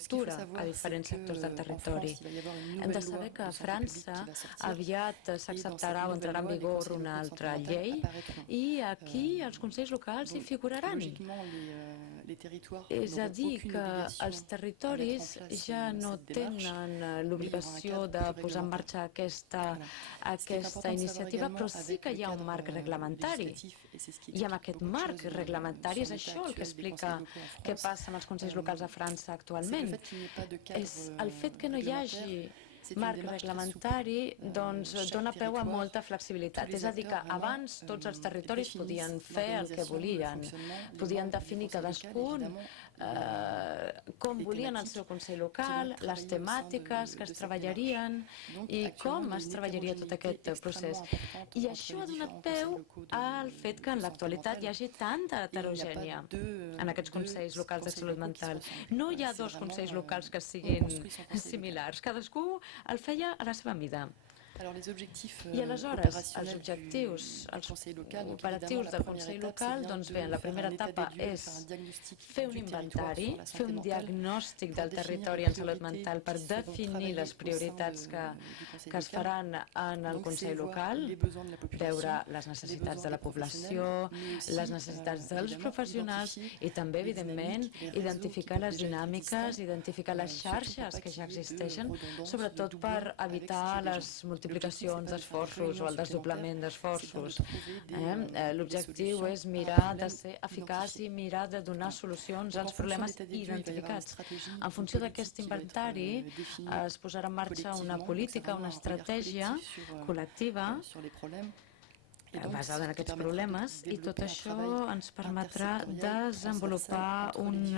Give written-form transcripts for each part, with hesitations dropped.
infraestructura a diferents sectors del territori. Hem de saber que a França aviat s'acceptarà o entrarà en vigor una altra llei i aquí els consells locals hi figuraran-hi. És a dir, que els territoris ja no tenen l'obligació de posar en marxa aquesta iniciativa, però sí que hi ha un marc reglamentari. I amb aquest marc reglamentari és això el que explica què passa amb els consells locals a França actualment. És el fet que no hi hagi marc reglamentari dona peu a molta flexibilitat. És a dir, que abans tots els territoris podien fer el que volien, podien definir cadascun com volien el seu consell local, les temàtiques que es treballarien i com es treballaria tot aquest procés. I això ha donat peu al fet que en l'actualitat hi hagi tanta heterogènia en aquests consells locals de salut mental. No hi ha dos consells locals que siguin similars, cadascú el feia a la seva mida. I aleshores, els objectius operatius del Consell local, doncs bé, la primera etapa és fer un inventari, fer un diagnòstic del territori en salut mental per definir les prioritats que es faran en el Consell local, veure les necessitats de la població, les necessitats dels professionals i també, evidentment, identificar les dinàmiques, identificar les xarxes que ja existeixen, sobretot per evitar les multiplicacions d'esforços o el desdoblament d'esforços. L'objectiu és mirar de ser eficaç i mirar de donar solucions als problemes identificats. En funció d'aquest inventari es posarà en marxa una política, una estratègia col·lectiva basada en aquests problemes i tot això ens permetrà desenvolupar un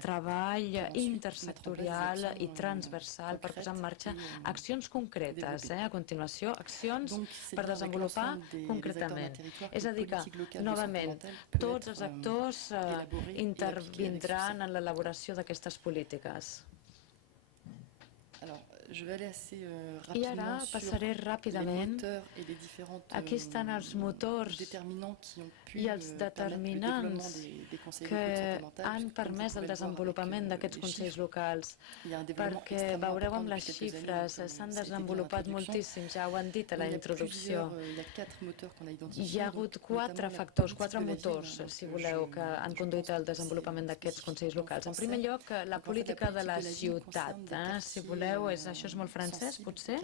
treball intersectorial i transversal per posar en marxa accions concretes. A continuació, accions per desenvolupar concretament. És a dir que, novament, tots els actors intervindran en l'elaboració d'aquestes polítiques. I ara passaré ràpidament. Aquí estan els motors i els determinants que han permès el desenvolupament d'aquests consells locals, perquè veureu amb les xifres, s'han desenvolupat moltíssim, ja ho han dit a la introducció. Hi ha hagut 4 factors, 4 motors, si voleu, que han conduït al desenvolupament d'aquests consells locals. En primer lloc, la política de la ciutat, si voleu, això és molt francès, potser,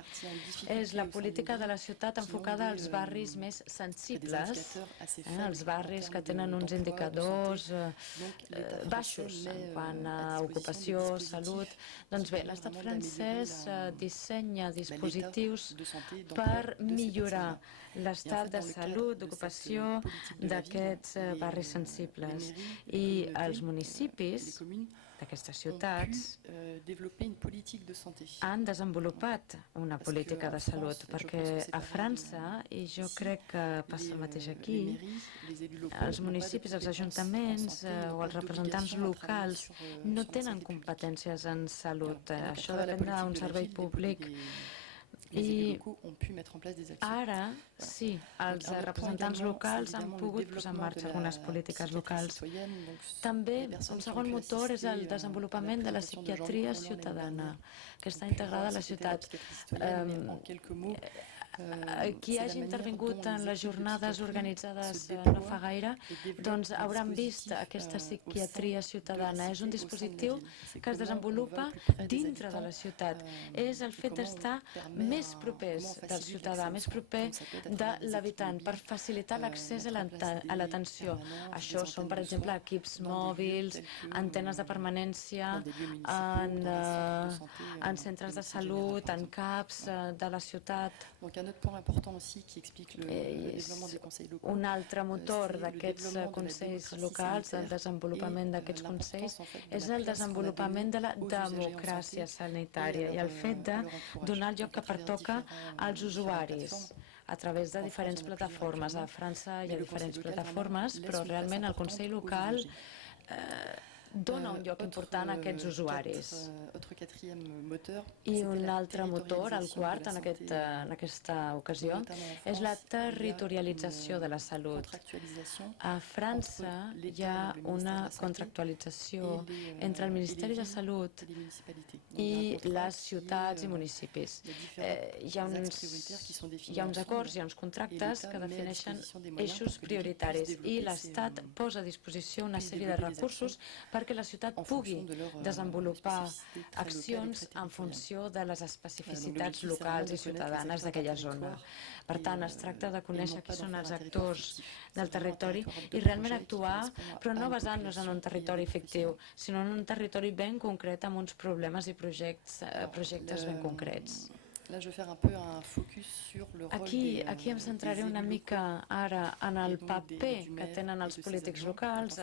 és la política de la ciutat enfocada als barris més sensibles, els barris que tenen uns indicadors baixos en quant a ocupació, salut. Doncs bé, l'estat francès dissenya dispositius per millorar l'estat de salut, d'ocupació d'aquests barris sensibles. I els municipis d'aquestes ciutats han desenvolupat una política de salut, perquè a França, i jo crec que passa el mateix aquí, els municipis, els ajuntaments o els representants locals no tenen competències en salut. Això depèn d'un servei públic. I ara, sí, els representants locals han pogut posar en marxa algunes polítiques locals. També un segon motor és el desenvolupament de la psiquiatria ciutadana, que està integrada a la ciutat. Qui hagi intervingut en les jornades organitzades no fa gaire, doncs hauran vist aquesta psiquiatria ciutadana. És un dispositiu que es desenvolupa dintre de la ciutat. És el fet d'estar més propers del ciutadà, més proper de l'habitant, per facilitar l'accés a l'atenció. Això són, per exemple, equips mòbils, antenes de permanència en centres de salut, en CAPs de la ciutat. Un altre motor d'aquests consells locals, el desenvolupament d'aquests consells, és el desenvolupament de la democràcia sanitària i el fet de donar el lloc que pertoca als usuaris a través de diferents plataformes. A França hi ha diferents plataformes, però realment el Consell local dona un lloc important a aquests usuaris. I un altre motor, el quart, en aquesta ocasió, és la territorialització de la salut. A França hi ha una contractualització entre el Ministeri de Salut i les ciutats i municipis. Hi ha uns acords, hi ha uns contractes que defineixen eixos prioritaris i l'Estat posa a disposició una sèrie de recursos perquè la ciutat pugui desenvolupar accions en funció de les especificitats locals i ciutadanes d'aquella zona. Per tant, es tracta de conèixer qui són els actors del territori i realment actuar, però no basant-nos en un territori fictiu, sinó en un territori ben concret amb uns problemes i projectes ben concrets. Aquí em centraré una mica ara en el paper que tenen els polítics locals,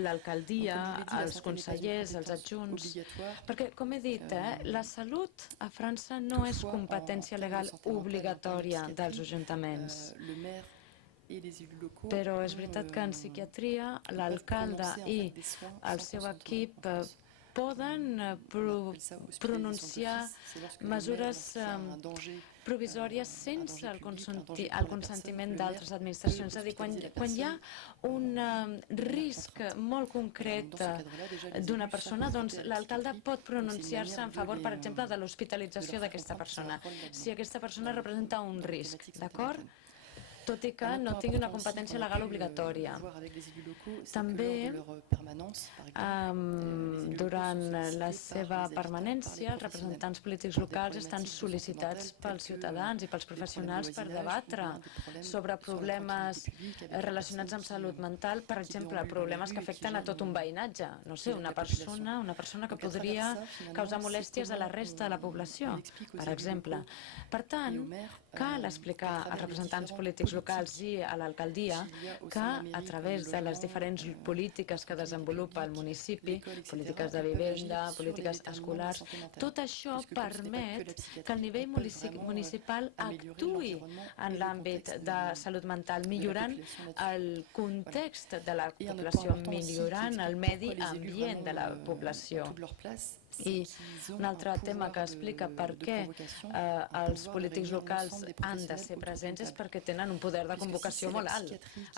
l'alcaldia, els consellers, els adjunts, perquè, com he dit, la salut a França no és competència legal obligatòria dels ajuntaments. Però és veritat que en psiquiatria l'alcalde i el seu equip poden pronunciar mesures provisòries sense el consentiment d'altres administracions. És a dir, quan hi ha un risc molt concret d'una persona, doncs l'alcalde pot pronunciar-se en favor, per exemple, de l'hospitalització d'aquesta persona, si aquesta persona representa un risc, d'acord? Tot i que no tingui una competència legal obligatòria. També, durant la seva permanència, els representants polítics locals estan sol·licitats pels ciutadans i pels professionals per debatre sobre problemes relacionats amb salut mental, per exemple, problemes que afecten a tot un veïnatge. No sé, una persona que podria causar molèsties a la resta de la població, per exemple. Per tant, cal explicar als representants polítics locals i a l'alcaldia que a través de les diferents polítiques que desenvolupa el municipi, polítiques de vivenda, polítiques escolars, tot això permet que el nivell municipal actuï en l'àmbit de salut mental, millorant el context de la població, millorant el medi ambient de la població. I un altre tema que explica per què els polítics locals han de ser presents és perquè tenen un poder de convocació molt alt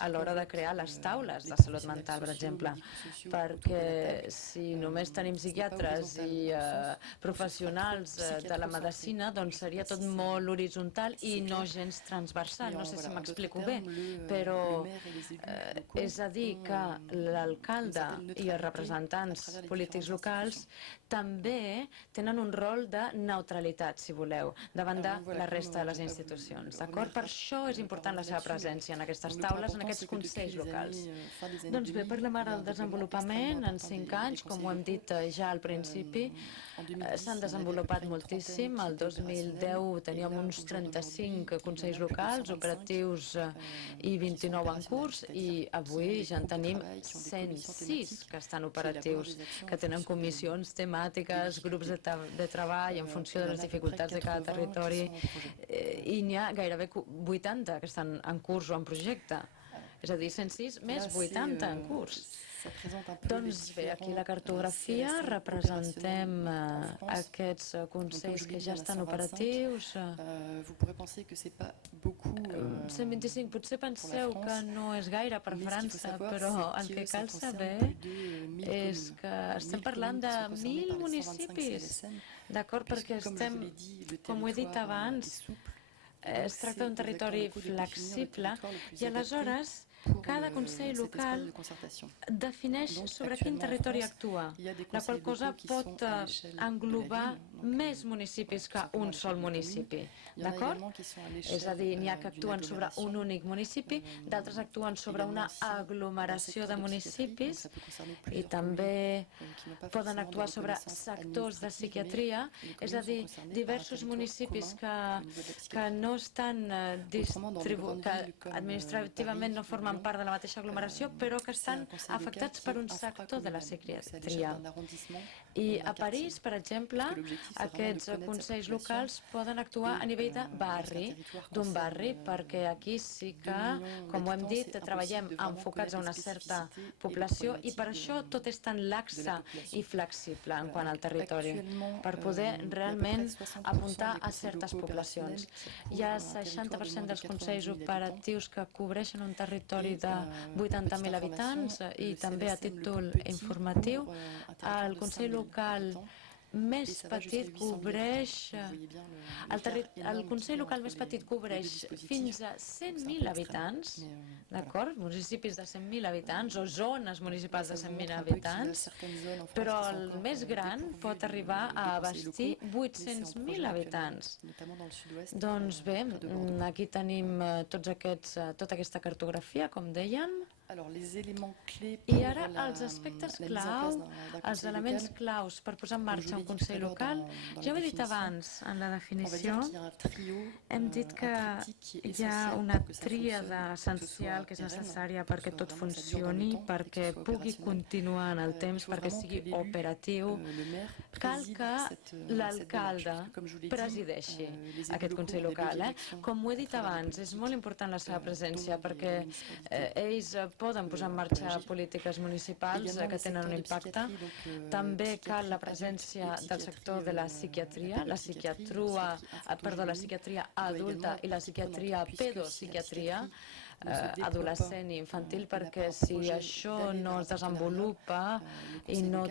a l'hora de crear les taules de salut mental, per exemple, perquè si només tenim psiquiatres i professionals de la medicina, doncs seria tot molt horitzontal i no gens transversal. No sé si m'explico bé, però és a dir que l'alcalde i els representants polítics locals també tenen un rol de neutralitat, si voleu, davant de la resta de les institucions. D'acord? Per això és important la seva presència en aquestes taules, en aquests consells locals. Doncs bé, parlem ara del desenvolupament. En 5 anys, com ho hem dit ja al principi, s'han desenvolupat moltíssim. El 2010 teníem uns 35 consells locals operatius i 29 en curs, i avui ja en tenim 106 que estan operatius, que tenen comissions temàtiques, grups de treball en funció de les dificultats de cada territori, i n'hi ha gairebé 80 que estan en curs o en projecte. És a dir, 106 més 80 en curs. Doncs bé, aquí la cartografia representem aquests consells que ja estan operatius. 125, potser penseu que no és gaire per França, però el que cal saber és que estem parlant de 1.000 municipis, d'acord? Perquè estem, com ho he dit abans, es tracta d'un territori flexible i aleshores cada consell local defineix sobre quin territori actua, la qual cosa pot englobar més municipis que un sol municipi, d'acord? És a dir, n'hi ha que actuen sobre un únic municipi, d'altres actuen sobre una aglomeració de municipis i també poden actuar sobre sectors de psiquiatria, és a dir, diversos municipis que no estan que administrativament no formen formen part de la mateixa aglomeració, però que estan afectats per un sector de la psiquiatria. I a París, per exemple, aquests consells locals poden actuar a nivell de barri, d'un barri, perquè aquí sí que, com ho hem dit, treballem enfocats a una certa població i per això tot és tan laxa i flexible en quant al territori, per poder realment apuntar a certes poblacions. Hi ha 60% dels consells operatius que cobreixen un territori de 80.000 habitants i també a títol informatiu el Consell local més petit cobreix, el Consell local més petit cobreix fins a 100.000 habitants, d'acord? Municipis de 100.000 habitants o zones municipals de 100.000 habitants, però el més gran pot arribar a abastir 800.000 habitants. Doncs bé, aquí tenim tota aquesta cartografia, com dèiem. I ara els aspectes clau, els elements claus per posar en marxa un consell local, ja ho he dit abans en la definició, hem dit que hi ha una tríada essencial que és necessària perquè tot funcioni, perquè pugui continuar en el temps, perquè sigui operatiu. Cal que l'alcalde presideixi aquest consell local. Com ho he dit abans, és molt important la seva presència perquè ells poden posar en marxa polítiques municipals que tenen un impacte. També cal la presència del sector de la psiquiatria, la psiquiatria adulta i la psiquiatria pedopsiquiatria, adolescent i infantil, perquè si això no es desenvolupa i no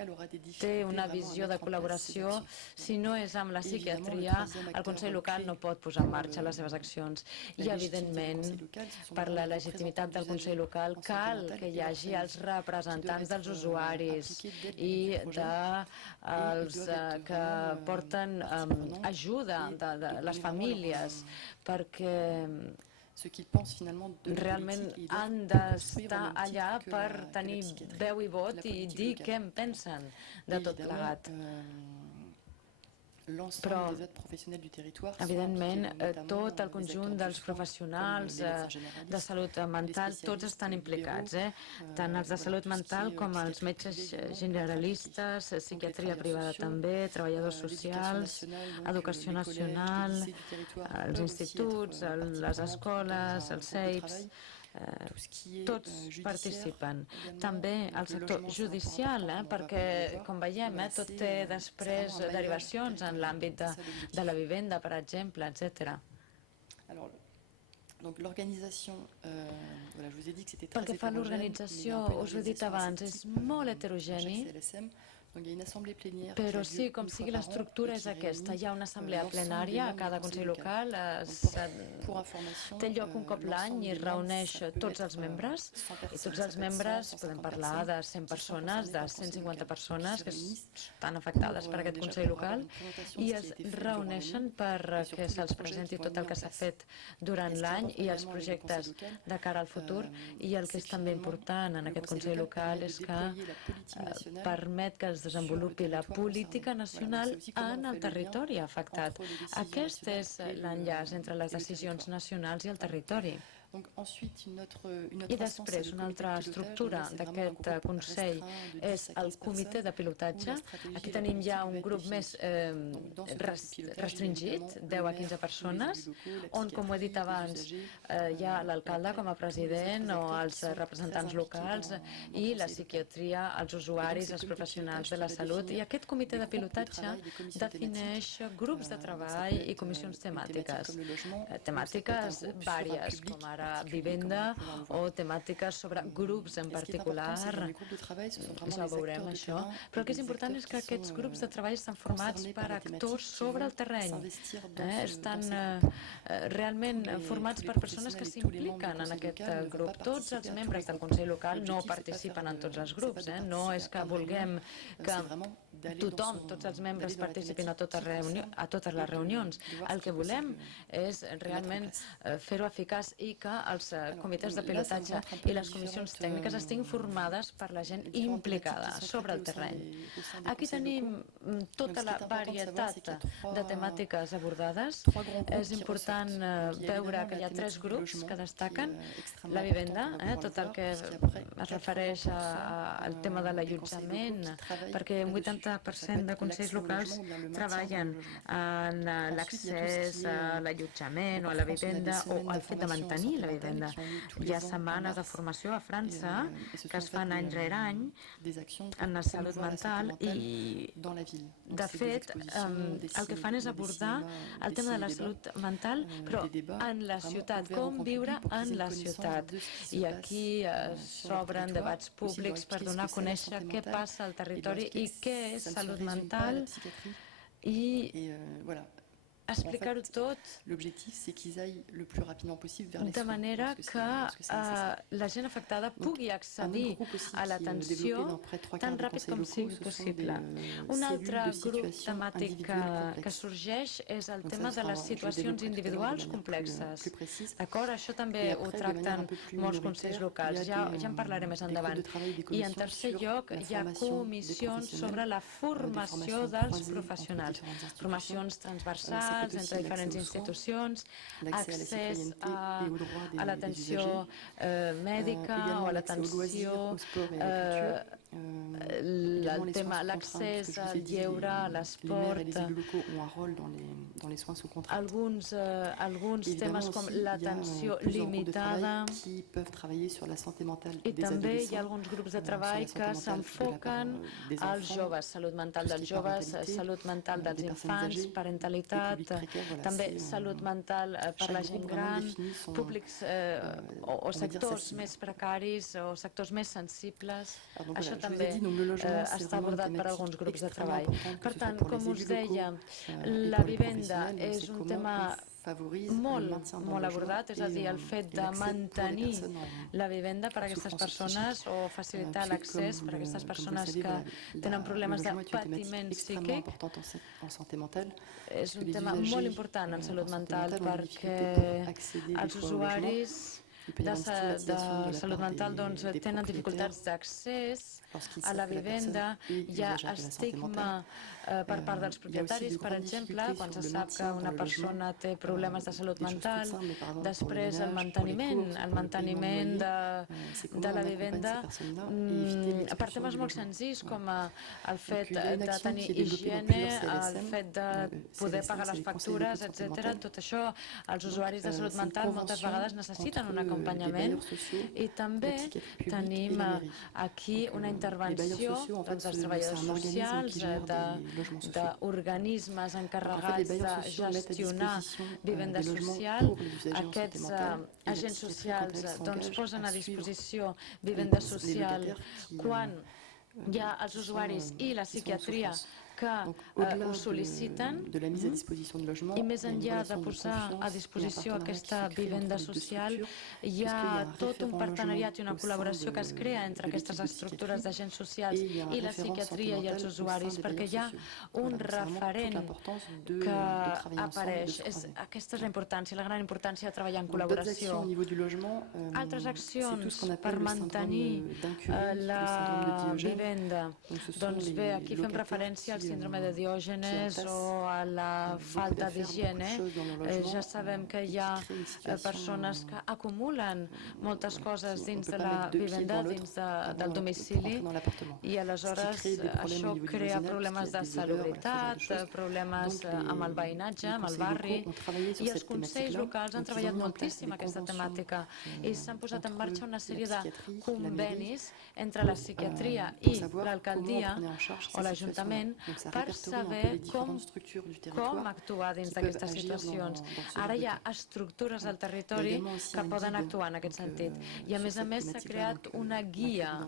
té una visió de col·laboració, si no és amb la psiquiatria, el Consell local no pot posar en marxa les seves accions. I, evidentment, per la legitimitat del Consell local cal que hi hagi els representants dels usuaris i dels que porten ajuda de les famílies, perquè realment han d'estar allà per tenir veu i vot i dir què en pensen de tot plegat. Però, evidentment, tot el conjunt dels professionals de salut mental, tots estan implicats, tant els de salut mental com els metges generalistes, psiquiatria privada també, treballadors socials, educació nacional, els instituts, les escoles, els CEIPs, tots participen. També el sector judicial, perquè, com veiem, tot té després derivacions en l'àmbit de la vivenda, per exemple, etc. Pel que fa a l'organització, us ho he dit abans, és molt heterogeni, però sí, com sigui, l'estructura és aquesta. Hi ha una assemblea plenària a cada consell local, té lloc un cop l'any i reuneix tots els membres, i tots els membres, podem parlar de 100 persones, de 150 persones que estan afectades per aquest consell local, i es reuneixen perquè se'ls presenti tot el que s'ha fet durant l'any i els projectes de cara al futur. I el que és també important en aquest consell local és que permet que es desenvolupi la política nacional en el territori afectat. Aquest és l'enllaç entre les decisions nacionals i el territori. I després, una altra estructura d'aquest Consell és el comitè de pilotatge. Aquí tenim ja un grup més restringit, 10 a 15 persones, on, com ho he dit abans, hi ha l'alcalde com a president o els representants locals i la psiquiatria, els usuaris, els professionals de la salut. I aquest comitè de pilotatge defineix grups de treball i comissions temàtiques. Temàtiques vàries, com ara vivenda o temàtiques sobre grups en particular, ja ho veurem això, però el que és important és que aquests grups de treball estan formats per actors sobre el terreny, estan realment formats per persones que s'impliquen en aquest grup. Tots els membres del Consell local no participen en tots els grups, no és que vulguem que tothom, tots els membres participin a totes les reunions. El que volem és realment fer-ho eficaç i que que els comitès de pilotatge i les comissions tècniques estiguin formades per la gent implicada sobre el terreny. Aquí tenim tota la varietat de temàtiques abordades. És important veure que hi ha 3 grups que destaquen. La vivenda, tot el que es refereix al tema de l'allotjament, perquè un 80% de consells locals treballen en l'accés a l'allotjament o a la vivenda o al fet de mantenir la vivenda. Hi ha setmanes de formació a França que es fan any rere any en la salut mental i, de fet, el que fan és abordar el tema de la salut mental, però en la ciutat, com viure en la ciutat. I aquí s'obren debats públics per donar a conèixer què passa al territori i què és salut mental i explicar-ho tot de manera que la gent afectada pugui accedir a l'atenció tan ràpid com sigui possible. Un altre grup temàtic que sorgeix és el tema de les situacions individuals complexes. D'acord? Això també ho tracten molts consells locals, ja en parlaré més endavant. I en tercer lloc hi ha comissions sobre la formació dels professionals, formacions transversals entre diferents institucions, accés a l'atenció mèdica o a l'atenció, l'accés al lleure, a l'esport, alguns temes com l'atenció limitada, i també hi ha alguns grups de treball que s'enfoquen als joves, salut mental dels joves, salut mental dels infants, parentalitat, també salut mental per la gent gran, públics o sectors més precaris o sectors més sensibles. Això també està abordat per alguns grups de treball. Per tant, com us deia, la vivenda és un tema molt abordat, és a dir, el fet de mantenir la vivenda per a aquestes persones o facilitar l'accés per a aquestes persones que tenen problemes de patiment psíquic. És un tema molt important en salut mental perquè els usuaris de salut mental tenen dificultats d'accés a la vivenda, hi ha estigma per part dels propietaris, per exemple, quan se sap que una persona té problemes de salut mental. Després el manteniment de la vivenda per temes molt senzills com el fet de tenir higiene, el fet de poder pagar les factures, etc. Tot això els usuaris de salut mental moltes vegades necessiten un acompanyament i també tenim aquí una intervenció dels treballadors socials, d'organismes encarregats de gestionar vivenda social. Aquests agents socials posen a disposició vivenda social quan hi ha els usuaris i la psiquiatria que ho sol·liciten, i més enllà de posar a disposició aquesta vivenda social, hi ha tot un partenariat i una col·laboració que es crea entre aquestes estructures d'agents socials i la psiquiatria i els usuaris, perquè hi ha un referent que apareix. Aquesta és la importància, la gran importància de treballar en col·laboració. Altres accions per mantenir la vivenda. Doncs bé, aquí fem referència als síndrome de Diògenes o a la falta d'higiene. Ja sabem que hi ha persones que acumulen moltes coses dins de la vivenda, dins del domicili, i aleshores això crea problemes de salubritat, problemes amb el veïnatge, amb el barri, i els consells locals han treballat moltíssim aquesta temàtica i s'han posat en marxa una sèrie de convenis entre la psiquiatria i l'alcaldia o l'Ajuntament per saber com actuar dins d'aquestes situacions. Ara hi ha estructures al territori que poden actuar en aquest sentit. I a més s'ha creat una guia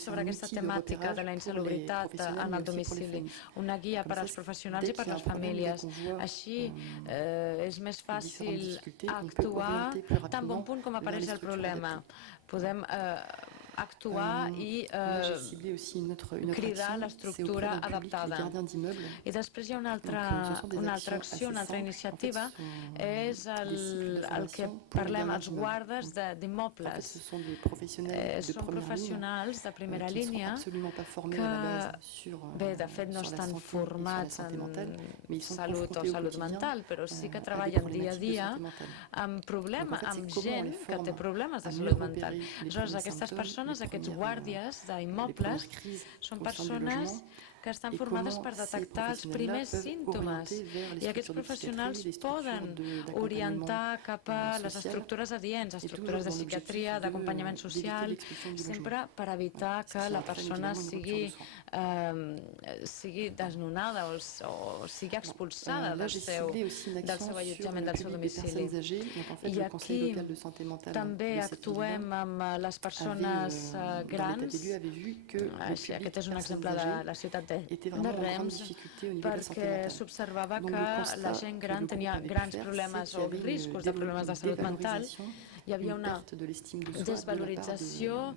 sobre aquesta temàtica de la insalubritat en el domicili, una guia per als professionals i per a les famílies. Així és més fàcil actuar tan bon punt com apareix el problema. Podem actuar i cridar l'estructura adaptada. I després hi ha una altra acció, una altra iniciativa, és el que parlem, els guardes d'immobles. Són professionals de primera línia que, bé, de fet no estan formats en salut o salut mental, però sí que treballen dia a dia amb gent que té problemes de salut mental. Aleshores, aquestes persones, aquests guàrdies d'immobles, són persones que estan formades per detectar els primers símptomes i aquests professionals poden orientar cap a les estructures adients, estructures de psiquiatria, d'acompanyament social, sempre per evitar que la persona sigui desnonada o sigui expulsada del seu allotjament, del seu domicili. I aquí també actuem amb les persones grans. Aquest és un exemple de la ciutat de Rems, perquè s'observava que la gent gran tenia grans problemes o riscos de problemes de salut mental. Hi havia una desvalorització,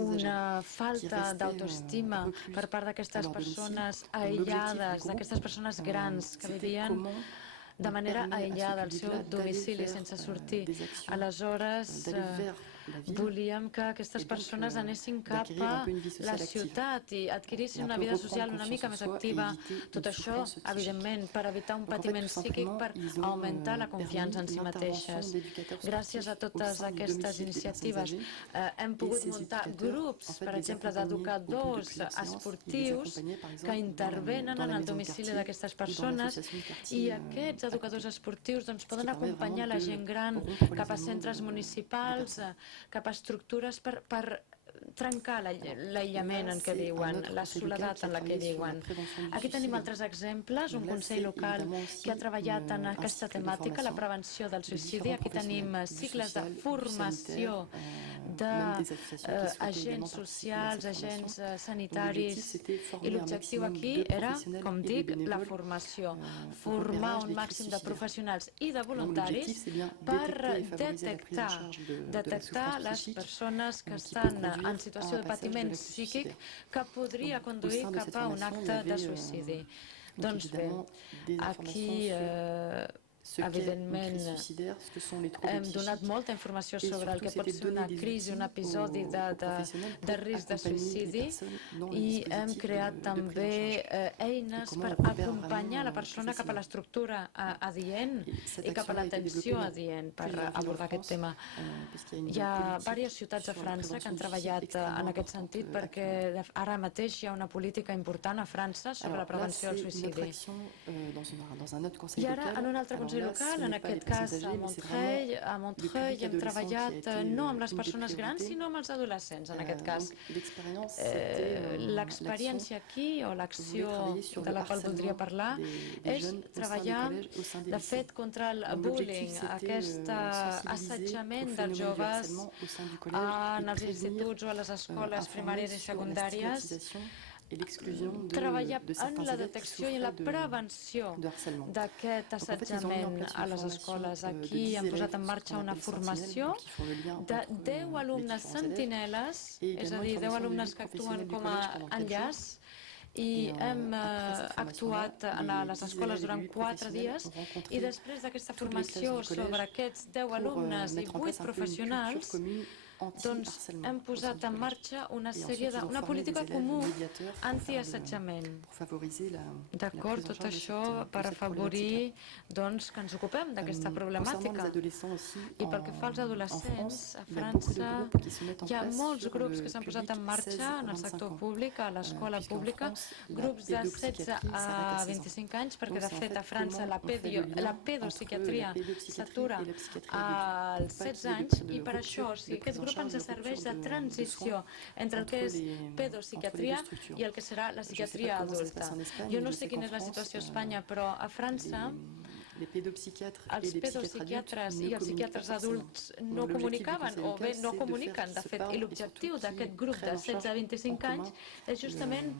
una falta d'autoestima per part d'aquestes persones aïllades, d'aquestes persones grans que vivien de manera aïllada al seu domicili sense sortir. Aleshores, volíem que aquestes persones anessin cap a la ciutat i adquirissin una vida social una mica més activa. Tot això, evidentment, per evitar un patiment psíquic, per augmentar la confiança en si mateixes. Gràcies a totes aquestes iniciatives hem pogut muntar grups, per exemple, d'educadors esportius que intervenen en el domicili d'aquestes persones i aquests educadors esportius poden acompanyar la gent gran cap a centres municipals, cap a estructures per trencar l'aïllament en què viuen, la soledat en la que viuen. Aquí tenim altres exemples, un consell local que ha treballat en aquesta temàtica, la prevenció del suïcidi. Aquí tenim cicles de formació d'agents socials, agents sanitaris, i l'objectiu aquí era, com dic, la formació, formar un màxim de professionals i de voluntaris per detectar les persones que estan en situació de patiment psíquic que podria conduir cap a un acte de suïcidi. Doncs bé, aquí evidentment hem donat molta informació sobre el que pot ser una crisi, un episodi de risc de suïcidi i hem creat també eines per acompanyar la persona cap a l'estructura adient i cap a l'atenció adient per abordar aquest tema. Hi ha diverses ciutats de França que han treballat en aquest sentit perquè ara mateix hi ha una política important a França sobre la prevenció del suïcidi. I ara, en un altre consell local, en aquest cas a Montreuil hem treballat no amb les persones grans, sinó amb els adolescents, en aquest cas. L'experiència aquí, o l'acció de la qual voldria parlar, és treballar, de fet, contra el bullying, aquest assetjament dels joves en els instituts o a les escoles primàries i secundàries, treballar en la detecció i en la prevenció d'aquest assetjament a les escoles. Aquí hem posat en marxa una formació de 10 alumnes sentineles, és a dir, 10 alumnes que actuen com a enllaç, i hem actuat a les escoles durant 4 dies i després d'aquesta formació sobre aquests 10 alumnes i 8 professionals, doncs hem posat en marxa una política comú antiassetjament. D'acord, tot això per afavorir que ens ocupem d'aquesta problemàtica. I pel que fa als adolescents, a França hi ha molts grups que s'han posat en marxa en el sector públic, a l'escola pública, grups de 16 a 25 anys, perquè de fet a França la pedopsiquiatria s'atura als 16 anys i per això, aquest grup ens serveix de transició entre el que és pedopsiquiatria i el que serà la psiquiatria adulta. Jo no sé quina és la situació a Espanya, però a França els pedopsiquiatres i els psiquiatres adults no comunicaven, o bé no comuniquen, de fet, i l'objectiu d'aquest grup de 16 a 25 anys és justament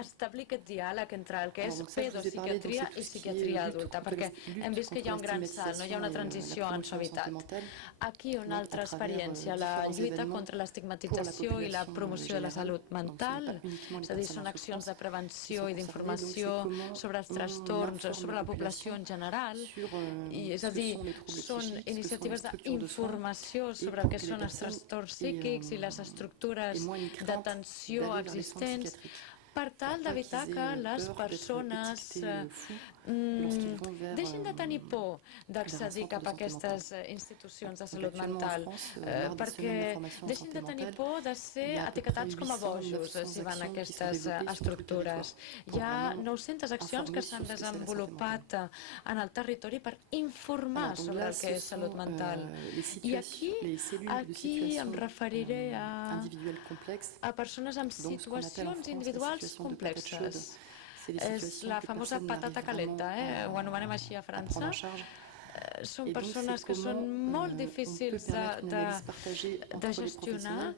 establir aquest diàleg entre el que és pedopsiquiatria i psiquiatria adulta, perquè hem vist que hi ha un gran salt, no hi ha una transició en suavitat. Aquí una altra experiència, la lluita contra l'estigmatització i la promoció de la salut mental, és a dir, són accions de prevenció i d'informació sobre els trastorns, sobre la població en general, i és a dir, són iniciatives d'informació sobre el que són els trastorns psíquics i les estructures d'atenció existents, per tal d'evitar que les persones deixin de tenir por d'accedir cap a aquestes institucions de salut mental, perquè deixin de tenir por de ser etiquetats com a bojos si van a aquestes estructures. Hi ha 900 accions que s'han desenvolupat en el territori per informar sobre el que és salut mental. I aquí em referiré a persones amb situacions individuals complexes. És la famosa patata calenta, ho anomenem així a França. Són persones que són molt difícils de gestionar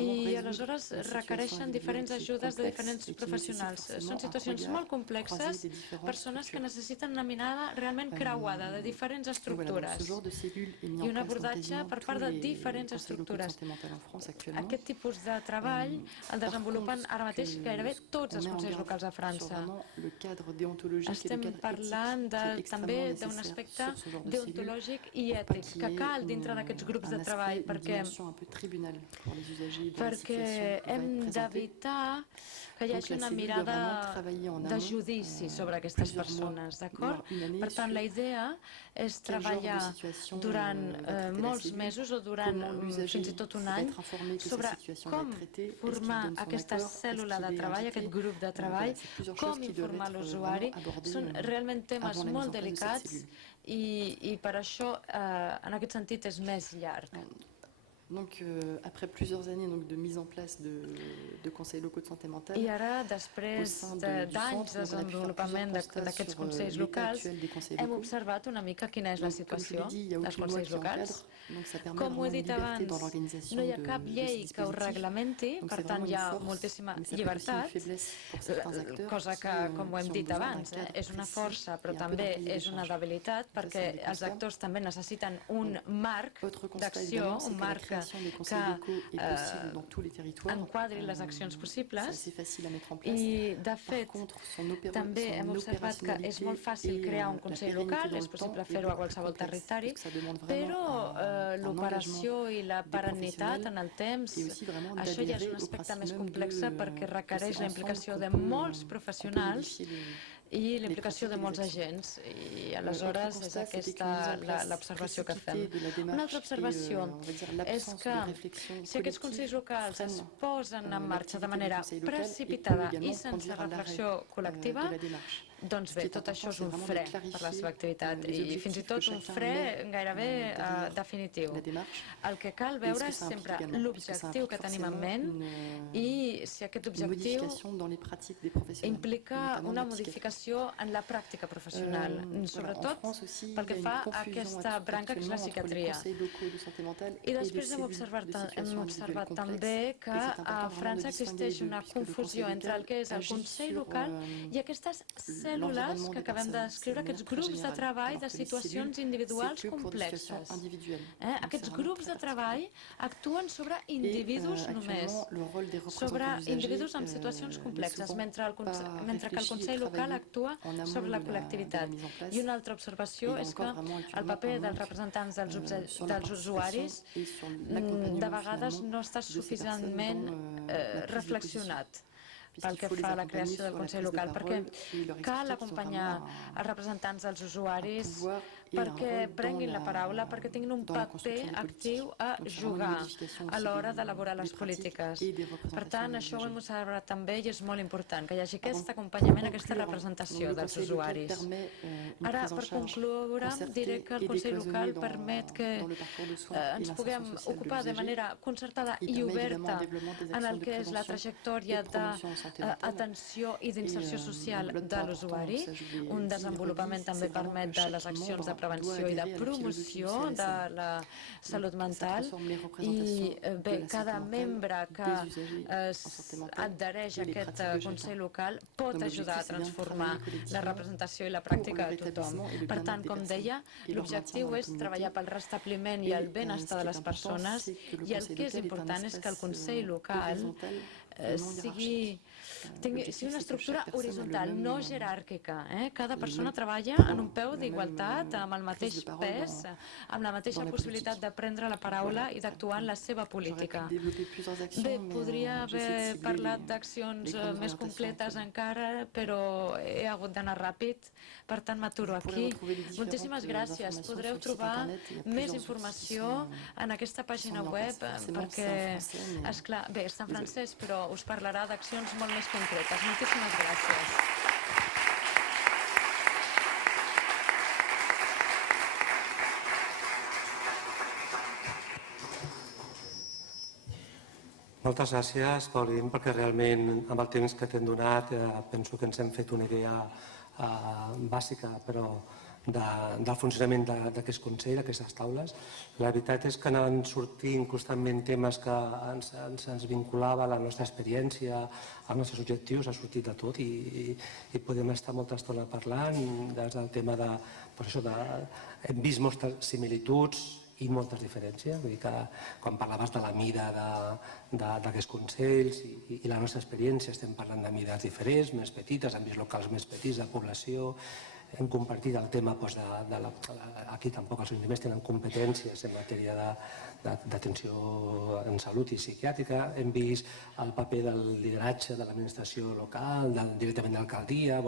i aleshores requereixen diferents ajudes de diferents professionals. Són situacions molt complexes, persones que necessiten una mirada realment creuada de diferents estructures i un abordatge per part de diferents estructures. Aquest tipus de treball el desenvolupen ara mateix gairebé tots els consells locals a França. Estem parlant també d'un aspecte deontològic i ètic que cal dintre d'aquests grups de treball perquè hem d'evitar que hi hagi una mirada de judici sobre aquestes persones, d'acord? Per tant, la idea és treballar durant molts mesos o durant fins i tot un any sobre com formar aquesta cèl·lula de treball, aquest grup de treball, com informar l'usuari. Són realment temes molt delicats i per això, en aquest sentit, és més llarg. Donc, après plusieurs années de mise en place de conseils locaux de santé mentale, i ara, després d'anys de desenvolupament d'aquests consells locals, hem observat una mica quina és la situació dels consells locals. Com ho he dit abans, no hi ha cap llei que ho reglamenti, per tant hi ha moltíssima llibertat, cosa que, com ho hem dit abans, és una força però també és una debilitat perquè els actors també necessiten un marc d'acció, un marc que enquadri les accions possibles i, de fet, també hem observat que és molt fàcil crear un consell local, és possible fer-ho a qualsevol territori, però l'operació i la perennitat en el temps, això ja és un aspecte més complex perquè requereix la implicació de molts professionals i la implicació de molts agents, i aleshores és aquesta l'observació que fem. Una altra observació és que si aquests consells locals es posen en marxa de manera precipitada i sense reflexió col·lectiva, doncs bé, tot això és un fre per la seva activitat i fins i tot un fre gairebé definitiu. El que cal veure és sempre l'objectiu que tenim en ment i si aquest objectiu implica una modificació en la pràctica professional, sobretot pel que fa a aquesta branca que és la psiquiatria. I després hem observat també que a França existeix una confusió entre el que és el Consell local i aquestes cèl·lules que acabem de descriure, aquests grups de treball de situacions individuals complexes. Aquests grups de treball actuen sobre individus només, sobre individus en situacions complexes, mentre que el Consell local actua sobre la col·lectivitat. I una altra observació és que el paper dels representants dels usuaris de vegades no està suficientment reflexionat pel que fa a la creació del Consell local, perquè cal acompanyar els representants dels usuaris perquè prenguin la paraula, perquè tinguin un paper actiu a jugar a l'hora d'elaborar les polítiques. Per tant, això ho hem observat també i és molt important, que hi hagi aquest acompanyament, aquesta representació dels usuaris. Ara, per concloure, diré que el Consell local permet que ens puguem ocupar de manera concertada i oberta en el que és la trajectòria d'atenció i d'inserció social de l'usuari. Un desenvolupament també permet de les accions de prevenció i de promoció de la salut mental i bé, cada membre que adhereix a aquest Consell Local pot ajudar a transformar la representació i la pràctica de tothom. Per tant, com deia, l'objectiu és treballar pel restabliment i el benestar de les persones i el que és important és que el Consell Local sigui una estructura horitzontal, no jeràrquica. Cada persona treballa en un peu d'igualtat, amb el mateix pes, amb la mateixa possibilitat de prendre la paraula i d'actuar en la seva política. Bé, podria haver parlat d'accions més completes encara, però he hagut d'anar ràpid, per tant m'aturo aquí. Moltíssimes gràcies. Podreu trobar més informació en aquesta pàgina web, perquè, esclar, bé, està en francès, però us parlarà d'accions molt més concretes. Moltíssimes gràcies. Moltes gràcies, Pauline, perquè realment amb el temps que t'hem donat penso que ens hem fet una idea bàsica, però del funcionament d'aquest Consell, d'aquestes taules. La veritat és que anaven sortint constantment temes que ens vinculaven a la nostra experiència, als nostres objectius, ha sortit de tot i podem estar molta estona parlant des del tema de... Hem vist moltes similituds i moltes diferències, vull dir que quan parlaves de la mida d'aquests consells i la nostra experiència estem parlant de mides diferents, més petites, àmbits locals més petits, de població. Hem compartit el tema, aquí tampoc els ajuntaments tenen competències en matèria d'atenció en salut i psiquiàtrica. Hem vist el paper del lideratge de l'administració local, directament de l'alcaldia,